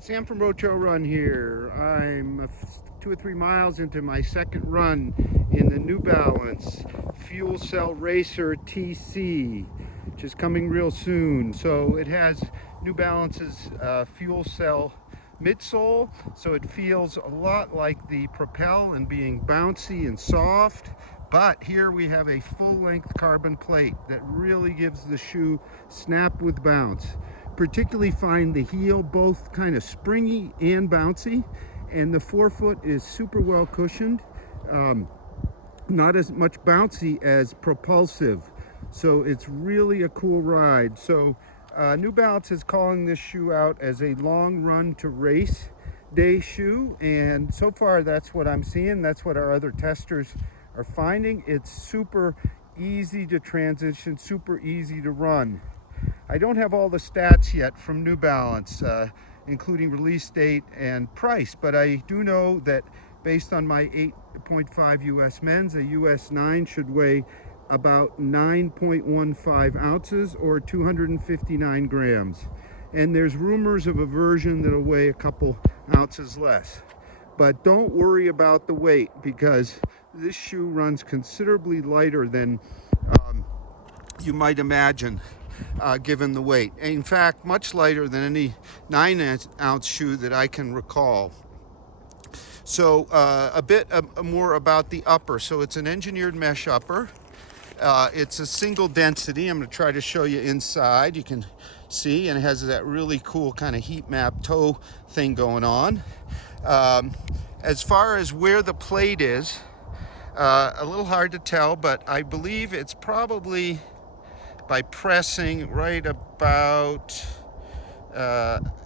Sam from Road Trail Run here. I'm 2 or 3 miles into my second run in the New Balance FuelCell Racer TC, which is coming real soon. So it has New Balance's fuel cell midsole, so it feels a lot like the Propel and being bouncy and soft. But here we have a full-length carbon plate that really gives the shoe snap with bounce. Particularly find the heel both kind of springy and bouncy, and the forefoot is super well cushioned, not as much bouncy as propulsive, so it's really a cool ride. So New Balance is calling this shoe out as a long run to race day shoe, and so far that's what I'm seeing. That's what our other testers are finding. It's super easy to transition, super easy to run. I don't have all the stats yet from New Balance, including release date and price, but I do know that based on my 8.5 US men's, a US 9 should weigh about 9.15 ounces or 259 grams. And there's rumors of a version that'll weigh a couple ounces less. But don't worry about the weight, because this shoe runs considerably lighter than you might imagine, given the weight. In fact, much lighter than any 9-ounce shoe that I can recall. So a bit more about the upper. So it's an engineered mesh upper. It's a single density. I'm going to try to show you inside. You can see, and it has that really cool kind of heat map toe thing going on. As far as where the plate is, a little hard to tell, but I believe it's probably by pressing right about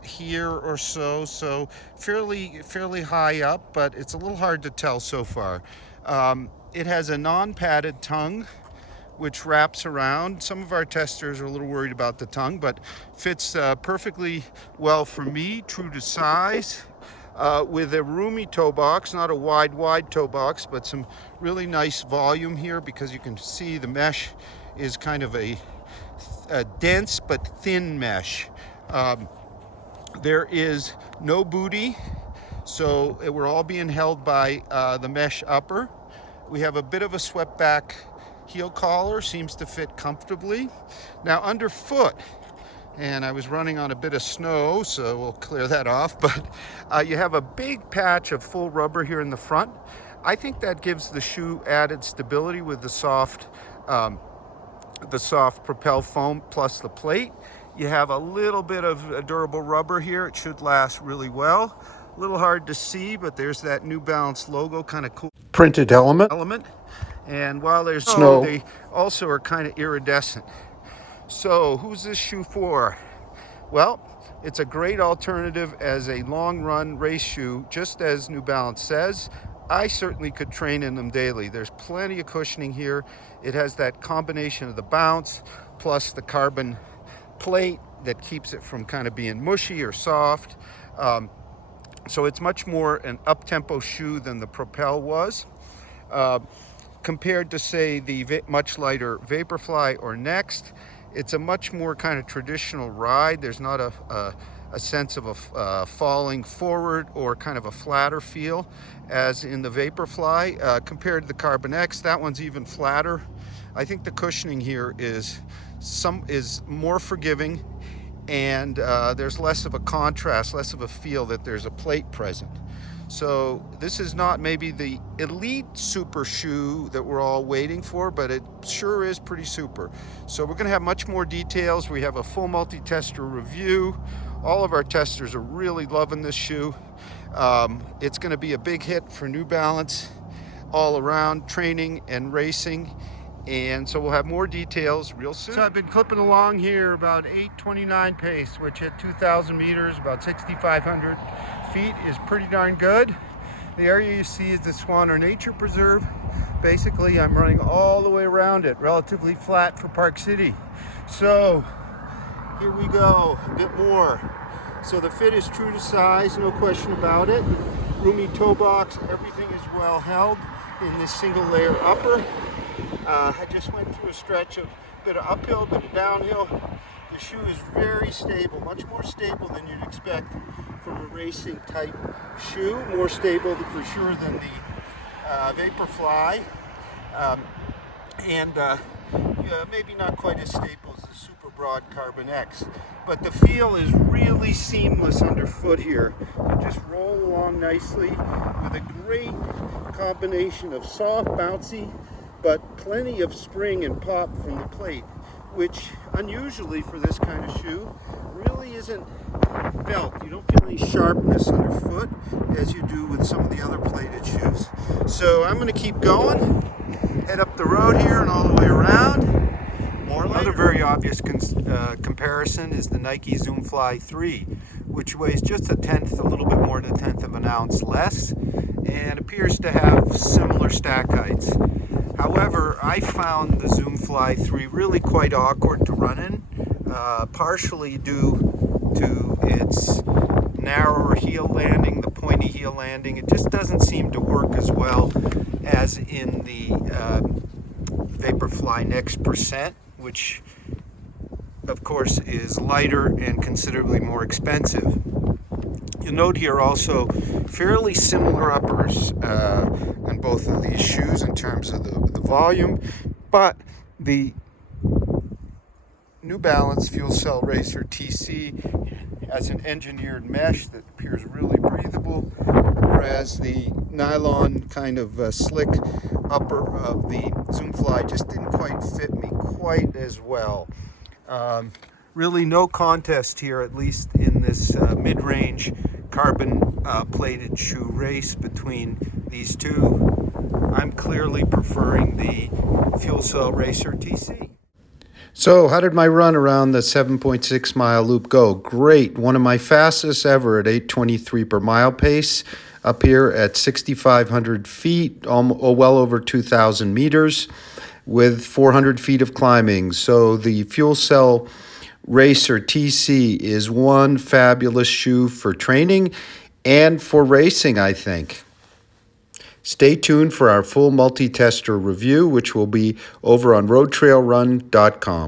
here or so, so fairly high up, but it's a little hard to tell so far. It has a non-padded tongue which wraps around. Some of our testers are a little worried about the tongue, but fits perfectly well for me, true to size, with a roomy toe box, not a wide toe box, but some really nice volume here, because you can see the mesh is kind of a dense but thin mesh. There is no booty, so we're all being held by the mesh upper. We have a bit of a swept back heel collar, seems to fit comfortably. Now underfoot, and I was running on a bit of snow, so we'll clear that off, but you have a big patch of full rubber here in the front. I think that gives the shoe added stability with the soft Propel foam plus the plate. You have a little bit of durable rubber here. It should last really well. A little hard to see, but there's that New Balance logo, kind of cool Printed element. And while there's Snow, they also are kind of iridescent. So who's this shoe for? Well, it's a great alternative as a long run race shoe, just as New Balance says. I certainly could train in them daily. There's plenty of cushioning here. It has that combination of the bounce plus the carbon plate that keeps it from kind of being mushy or soft. So it's much more an up-tempo shoe than the Propel was. Compared to, say, the much lighter Vaporfly or Next, it's a much more kind of traditional ride. There's not a sense of a falling forward or kind of a flatter feel as in the Vaporfly. Compared to the Carbon X, that one's even flatter. I think the cushioning here is more forgiving, and there's less of a contrast, less of a feel that there's a plate present. So this is not maybe the elite super shoe that we're all waiting for, but it sure is pretty super. So we're going to have much more details. We have a full multi-tester review. All of our testers are really loving this shoe. It's going to be a big hit for New Balance all around, training and racing. And so we'll have more details real soon. So I've been clipping along here about 8:29 pace, which at 2,000 meters, about 6,500 feet, is pretty darn good. The area you see is the Swaner Nature Preserve. Basically, I'm running all the way around it, relatively flat for Park City. So here we go, a bit more. So the fit is true to size, no question about it. Roomy toe box, everything is well held in this single layer upper. I just went through a stretch of a bit of uphill, bit of downhill. The shoe is very stable, much more stable than you'd expect from a racing type shoe, more stable for sure than the Vaporfly, and maybe not quite as stable as the Super Broad Carbon X, but the feel is really seamless underfoot here. You just roll along nicely with a great combination of soft, bouncy, but plenty of spring and pop from the plate, which unusually for this kind of shoe really isn't felt. You don't feel any sharpness underfoot as you do with some of the other plated shoes. So I'm going to keep going, head up the road here and all the way around. Another very obvious comparison is the Nike Zoom Fly 3, which weighs just a little bit more than a tenth of an ounce less, and appears to have similar stack heights. However, I found the Zoom Fly 3 really quite awkward to run in, partially due to its narrower heel landing, the pointy heel landing. It just doesn't seem to work as well as in the Vaporfly Next Percent, which of course is lighter and considerably more expensive. You'll note here also fairly similar uppers on both of these shoes in terms of the volume, but the New Balance FuelCell Racer TC has an engineered mesh that appears really breathable, whereas the nylon kind of slick upper of the Zoom Fly just didn't quite fit me quite as well. Really no contest here, at least in this mid-range carbon plated shoe race between these two. I'm clearly preferring the FuelCell Racer TC. So how did my run around the 7.6 mile loop go? Great, one of my fastest ever at 8:23 per mile pace up here at 6,500 feet, well over 2,000 meters with 400 feet of climbing. So the FuelCell Racer TC is one fabulous shoe for training and for racing, I think. Stay tuned for our full multi-tester review, which will be over on roadtrailrun.com.